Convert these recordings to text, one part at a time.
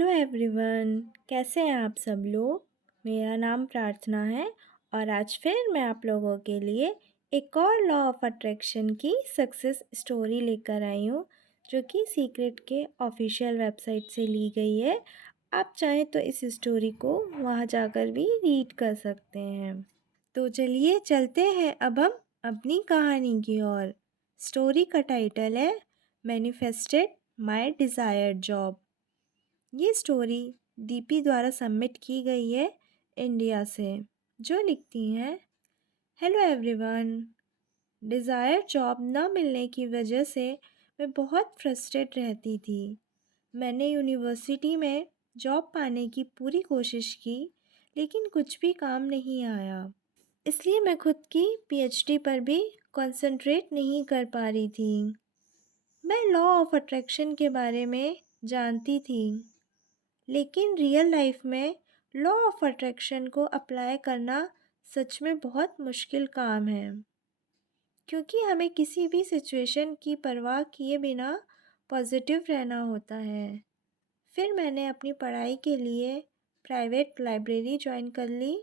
Hello everyone, कैसे हैं आप सब लोग। मेरा नाम प्रार्थना है और आज फिर मैं आप लोगों के लिए एक और लॉ ऑफ अट्रैक्शन की सक्सेस स्टोरी लेकर आई हूँ, जो कि सीक्रेट के ऑफिशियल वेबसाइट से ली गई है। आप चाहें तो इस स्टोरी को वहाँ जाकर भी रीड कर सकते हैं। तो चलिए चलते हैं अब हम अपनी कहानी की ओर। स्टोरी का टाइटल है मैनिफेस्टेड माय डिज़ायर्ड जॉब। ये स्टोरी दीपी द्वारा सबमिट की गई है इंडिया से, जो लिखती हैं, हेलो एवरीवन। डिज़ायर जॉब न मिलने की वजह से मैं बहुत फ्रस्ट्रेट रहती थी। मैंने यूनिवर्सिटी में जॉब पाने की पूरी कोशिश की, लेकिन कुछ भी काम नहीं आया। इसलिए मैं खुद की पीएचडी पर भी कंसंट्रेट नहीं कर पा रही थी। मैं लॉ ऑफ अट्रैक्शन के बारे में जानती थी, लेकिन रियल लाइफ में लॉ ऑफ अट्रैक्शन को अप्लाई करना सच में बहुत मुश्किल काम है, क्योंकि हमें किसी भी सिचुएशन की परवाह किए बिना पॉजिटिव रहना होता है। फिर मैंने अपनी पढ़ाई के लिए प्राइवेट लाइब्रेरी ज्वाइन कर ली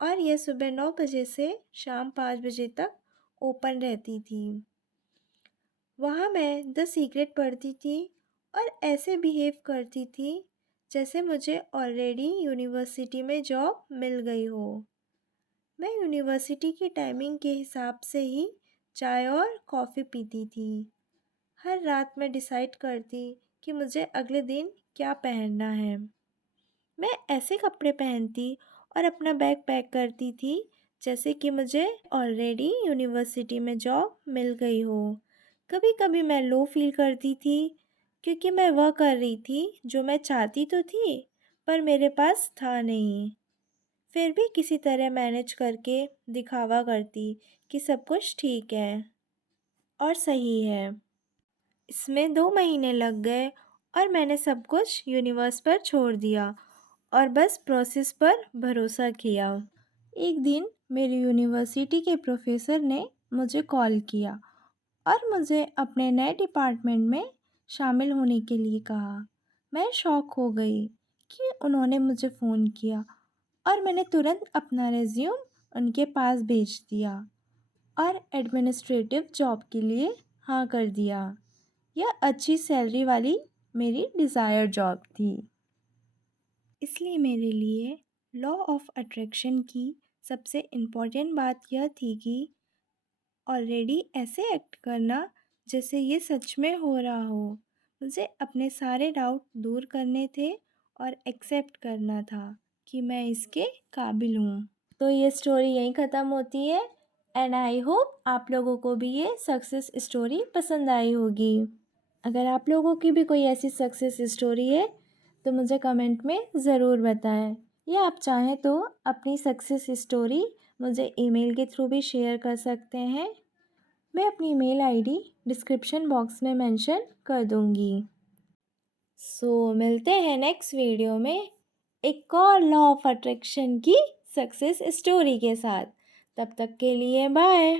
और यह सुबह 9 बजे से शाम 5 बजे तक ओपन रहती थी। वहाँ मैं द सीक्रेट पढ़ती थी और ऐसे बिहेव करती थी जैसे मुझे ऑलरेडी यूनिवर्सिटी में जॉब मिल गई हो। मैं यूनिवर्सिटी की टाइमिंग के हिसाब से ही चाय और कॉफ़ी पीती थी। हर रात मैं डिसाइड करती कि मुझे अगले दिन क्या पहनना है। मैं ऐसे कपड़े पहनती और अपना बैग पैक करती थी जैसे कि मुझे ऑलरेडी यूनिवर्सिटी में जॉब मिल गई हो। कभी कभी मैं लो फील करती थी, क्योंकि मैं वह कर रही थी जो मैं चाहती तो थी, पर मेरे पास था नहीं। फिर भी किसी तरह मैनेज करके दिखावा करती कि सब कुछ ठीक है और सही है। इसमें 2 महीने लग गए और मैंने सब कुछ यूनिवर्स पर छोड़ दिया और बस प्रोसेस पर भरोसा किया। एक दिन मेरी यूनिवर्सिटी के प्रोफेसर ने मुझे कॉल किया और मुझे अपने नए डिपार्टमेंट में शामिल होने के लिए कहा। मैं शॉक हो गई कि उन्होंने मुझे फ़ोन किया और मैंने तुरंत अपना रिज्यूम उनके पास भेज दिया और एडमिनिस्ट्रेटिव जॉब के लिए हाँ कर दिया। यह अच्छी सैलरी वाली मेरी डिज़ायर जॉब थी। इसलिए मेरे लिए लॉ ऑफ अट्रैक्शन की सबसे इम्पॉर्टेंट बात यह थी कि ऑलरेडी ऐसे एक्ट करना जैसे ये सच में हो रहा हो। मुझे अपने सारे डाउट दूर करने थे और एक्सेप्ट करना था कि मैं इसके काबिल हूँ। तो ये स्टोरी यहीं ख़त्म होती है एंड आई होप आप लोगों को भी ये सक्सेस स्टोरी पसंद आई होगी। अगर आप लोगों की भी कोई ऐसी सक्सेस स्टोरी है तो मुझे कमेंट में ज़रूर बताएं, या आप चाहें तो अपनी सक्सेस स्टोरी मुझे ईमेल के थ्रू भी शेयर कर सकते हैं। मैं अपनी ईमेल आईडी डिस्क्रिप्शन बॉक्स में मेंशन कर दूंगी। सो मिलते हैं नेक्स्ट वीडियो में एक और लॉ ऑफ अट्रैक्शन की सक्सेस स्टोरी के साथ। तब तक के लिए बाय।